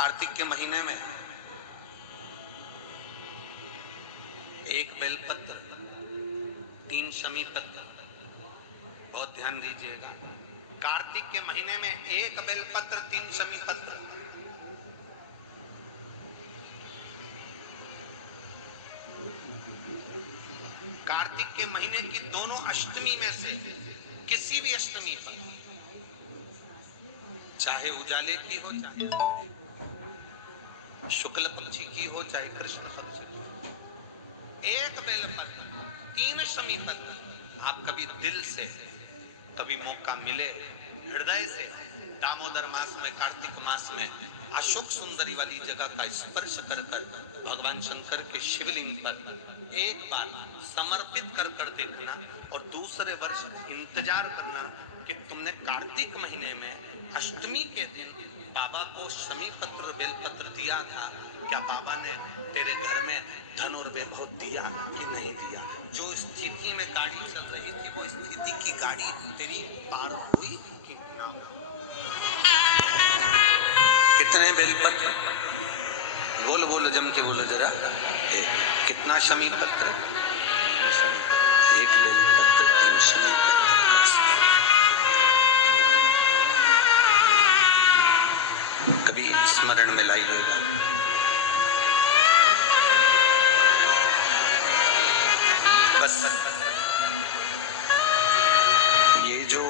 कार्तिक के महीने में एक बेलपत्र, 3 शमी पत्र, बहुत ध्यान दीजिएगा। कार्तिक के महीने में एक बेलपत्र, 3 शमी पत्र। कार्तिक के महीने की दोनों अष्टमी में से किसी भी अष्टमी पर, चाहे उजाले की हो, चाहे शुक्ल पक्षी की हो, चाहे कृष्ण पक्ष की, एक बेलपत्र, 3 शमी पत्र, आप कभी दिल से, कभी मौका मिले हृदय से, दामोदर मास में, कार्तिक मास में अशोक सुंदरी वाली जगह का स्पर्श कर कर भगवान शंकर के शिवलिंग पर एक बार समर्पित कर कर देखना, और दूसरे वर्ष इंतजार करना कि तुमने कार्तिक महीने में अष्टमी के दिन बाबा को शमी पत्र बेलपत्र दिया था, क्या बाबा ने तेरे घर में धन और वैभव दिया कि नहीं दिया? जो स्थिति में गाड़ी चल रही थी वो स्थिति की गाड़ी तेरी पार हुई कि ना? कितने बेलपत्र? बोलो बोलो, जम के बोलो जरा। कितना शमी पत्र? एक बेलपत्र, 3 शमी पत्र। कभी स्मरण में लाइएगा। बस ये जो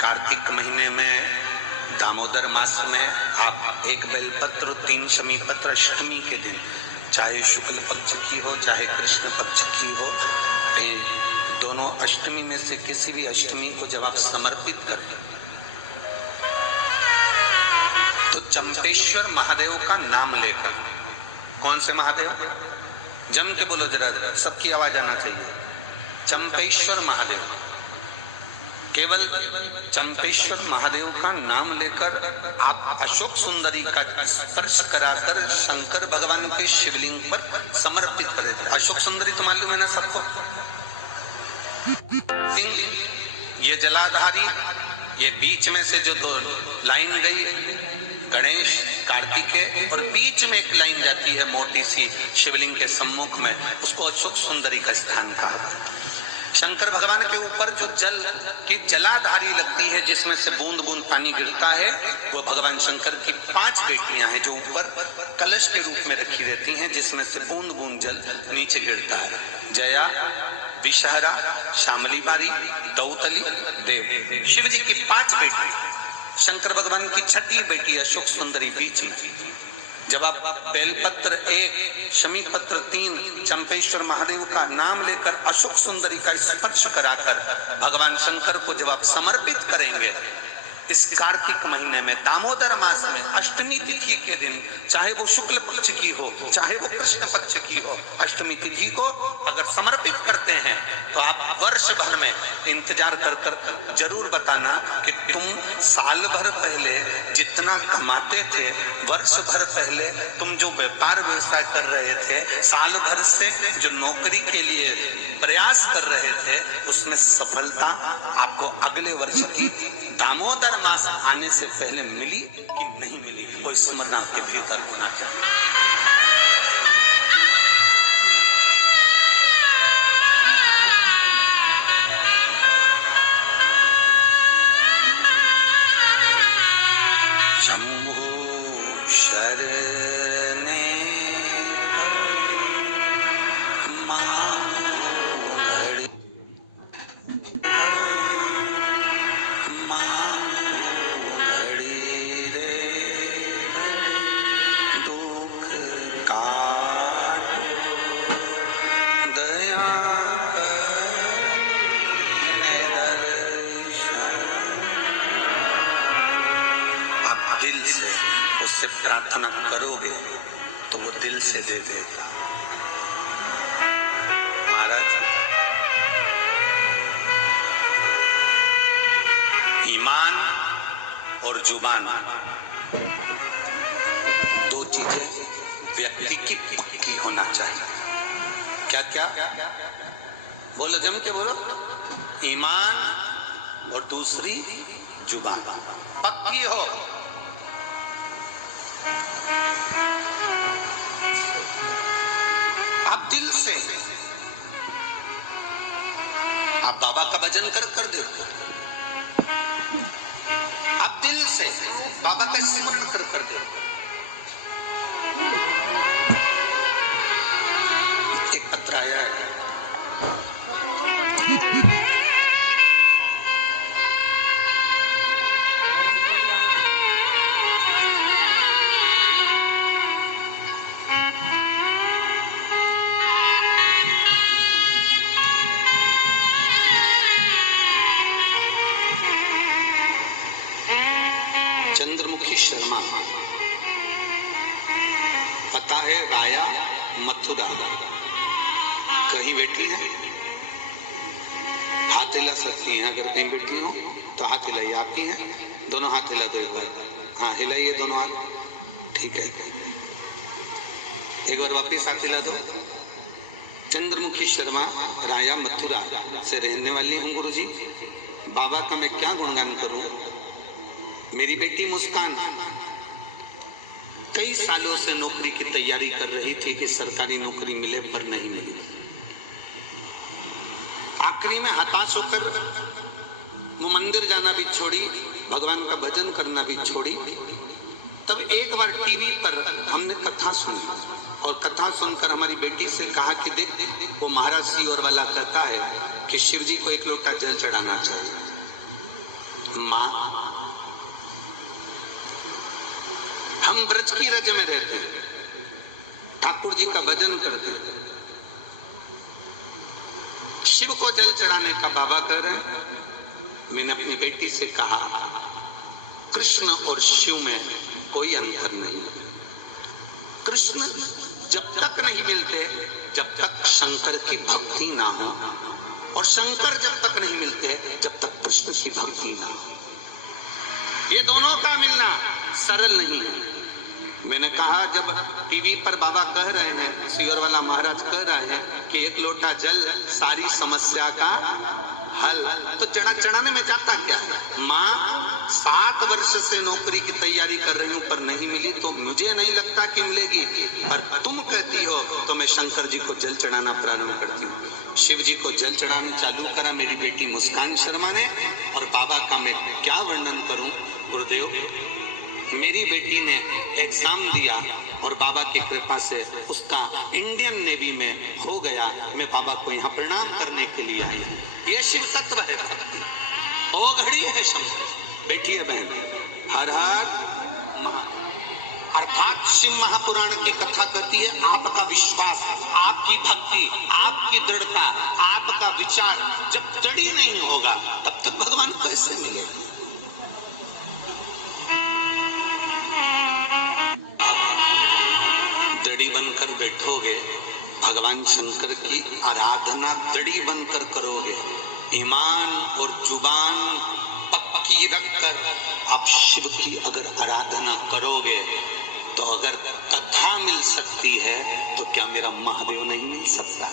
कार्तिक महीने में दामोदर मास में आप एक बेलपत्र, 3 शमी पत्र अष्टमी के दिन, चाहे शुक्ल पक्ष की हो चाहे कृष्ण पक्ष की हो, दोनों अष्टमी में से किसी भी अष्टमी को जब आप समर्पित करें तो चंपेश्वर महादेव का नाम लेकर, कौन से महादेव? जम के बोलो जरा, सबकी आवाज आना चाहिए। चंपेश्वर महादेव, केवल चंपेश्वर महादेव का नाम लेकर आप अशोक सुंदरी का स्पर्श कराकर शंकर भगवान के शिवलिंग पर समर्पित करें। अशोक सुंदरी तो मालूम है ना सबको? ये जलाधारी, ये बीच में से जो 2 लाइन गई, गणेश कार्तिकेय, और बीच में एक लाइन जाती है मोटी सी शिवलिंग के सम्मुख में, उसको अशोक सुंदरी का स्थान कहा। शंकर भगवान के ऊपर जो जल की जलाधारी लगती है, जिसमें से बूंद बूंद पानी गिरता है, वो भगवान शंकर की 5 बेटियां हैं जो ऊपर कलश के रूप में रखी रहती हैं, जिसमें से बूंद बूंद जल नीचे गिरता है। जया, विषहरा, शामली बारी, दौतली, देव, शिव जी की 5 बेटी। शंकर भगवान की 6ठी बेटी अशोक सुंदरी बीच में। जब आप बेलपत्र 1, शमी पत्र 3, चंपेश्वर महादेव का नाम लेकर अशोक सुंदरी का स्पर्श कराकर भगवान शंकर को जब आप समर्पित करेंगे, इस कार्तिक महीने में दामोदर मास में अष्टमी तिथि के दिन, चाहे वो शुक्ल पक्ष की हो चाहे वो कृष्ण पक्ष की हो, अष्टमी तिथि को अगर समर्पित करते हैं तो आप वर्ष भर में इंतजार कर कर जरूर बताना कि तुम साल भर पहले जितना कमाते थे, वर्ष भर पहले तुम जो व्यापार व्यवसाय कर रहे थे, साल भर से जो नौकरी के लिए प्रयास कर रहे थे, उसमें सफलता आपको अगले वर्ष की दामोदर मास आने से पहले मिली कि नहीं मिली, वो स्मरण आपके भीतर होना चाहिए। शंभो शरणे प्रार्थना करोगे तो वो दिल से दे देगा। महाराज, ईमान और जुबान, 2 चीजें व्यक्ति की पक्की होना चाहिए। क्या क्या? बोलो, जम के बोलो। ईमान और दूसरी जुबान पक्की हो। आप दिल से आप बाबा का भजन कर देखो, आप दिल से बाबा का स्मरण कर देखो। एक पत्र आया है, चंद्रमुखी शर्मा, पता है राया मथुरा, कहीं बैठी है, हाथ हिला सकती हैं अगर कहीं बैठी हो तो हाथ हिलाइए। आपकी हैं, दोनों हाथ हिला दो एक बार। हाँ हिलाइए दोनों हाथ, ठीक है। एक बार वापिस हाथ हिला दो। चंद्रमुखी शर्मा, राया मथुरा से रहने वाली हूँ गुरुजी। बाबा का मैं क्या गुणगान करूं। मेरी बेटी मुस्कान कई सालों से नौकरी की तैयारी कर रही थी कि सरकारी नौकरी मिले, पर नहीं मिली। आखिरी में हताश होकर वो मंदिर जाना भी छोड़ी, भगवान का भजन करना भी छोड़ी। तब एक बार टीवी पर हमने कथा सुनी और कथा सुनकर हमारी बेटी से कहा कि देख, वो महाराज सियोर वाला कहता है कि शिव जी को एक लोटा जल चढ़ाना चाहिए। माँ, हम ब्रज की रज में रहते हैं, ठाकुर जी का भजन करते हैं, शिव को जल चढ़ाने का बाबा कह रहे हैं। मैंने अपनी बेटी से कहा, कृष्ण और शिव में कोई अंतर नहीं। कृष्ण जब तक नहीं मिलते जब तक शंकर की भक्ति ना हो, और शंकर जब तक नहीं मिलते जब तक कृष्ण की भक्ति ना हो। ये दोनों का मिलना सरल नहीं है। मैंने कहा, जब टीवी पर बाबा कह रहे हैं, सियोर वाला महाराज कह रहे हैं कि एक लोटा जल सारी समस्या का हल, तो चढ़ाने में जाता क्या है। माँ, 7 वर्ष से नौकरी की तैयारी कर रही हूँ पर नहीं मिली, तो मुझे नहीं लगता कि मिलेगी, पर तुम कहती हो तो मैं शंकर जी को जल चढ़ाना प्रारंभ करती हूँ। शिव जी को जल चढ़ाना चालू करा मेरी बेटी मुस्कान शर्मा ने, और बाबा का मैं क्या वर्णन करूं गुरुदेव। मेरी बेटी ने एग्जाम दिया और बाबा की कृपा से उसका इंडियन नेवी में हो गया। मैं बाबा को यहाँ प्रणाम करने के लिए आई हूँ। ये शिव तत्व है, ओ घड़ी है शंकर। बैठिए बहन, हर हर अर्थात शिव महापुराण की कथा कहती है, आपका विश्वास, आपकी भक्ति, आपकी दृढ़ता, आपका विचार जब दृढ़ नहीं होगा तब तक भगवान कैसे मिलेगा। दृढ़ी बनकर बैठोगे, भगवान शंकर की आराधना दृढ़ी बनकर करोगे, ईमान और जुबान पक्की रखकर आप शिव की अगर आराधना करोगे, तो अगर कथा मिल सकती है तो क्या मेरा महादेव नहीं मिल सकता?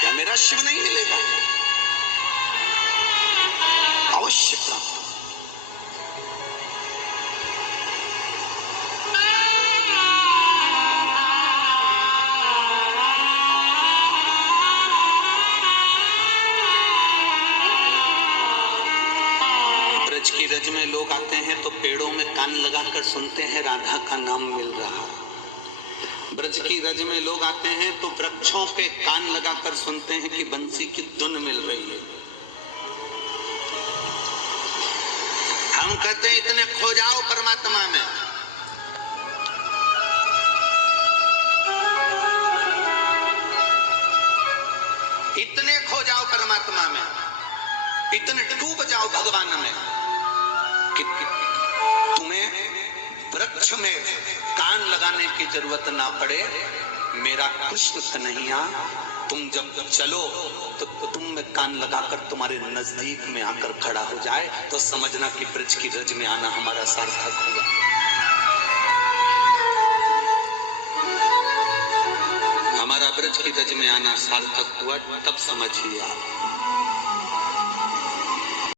क्या मेरा शिव नहीं मिलेगा? अवश्य प्राप्त। की रज में लोग आते हैं तो पेड़ों में कान लगाकर सुनते हैं राधा का नाम मिल रहा। ब्रज की रज में लोग आते हैं तो वृक्षों पे कान लगाकर सुनते हैं कि बंसी की धुन मिल रही है। हम कहते हैं इतने खो जाओ परमात्मा में, इतने खो जाओ परमात्मा में, इतने डूब जाओ भगवान में कि तुम्हें वृक्ष में कान लगाने की जरूरत ना पड़े। मेरा कृष्ण कन्हैया तुम जब चलो तो तुम में कान लगाकर तुम्हारे नजदीक में आकर खड़ा हो जाए, तो समझना कि ब्रज की रज में आना हमारा सार्थक हुआ। हमारा ब्रज की रज में आना सार्थक हुआ, तब समझिए आप।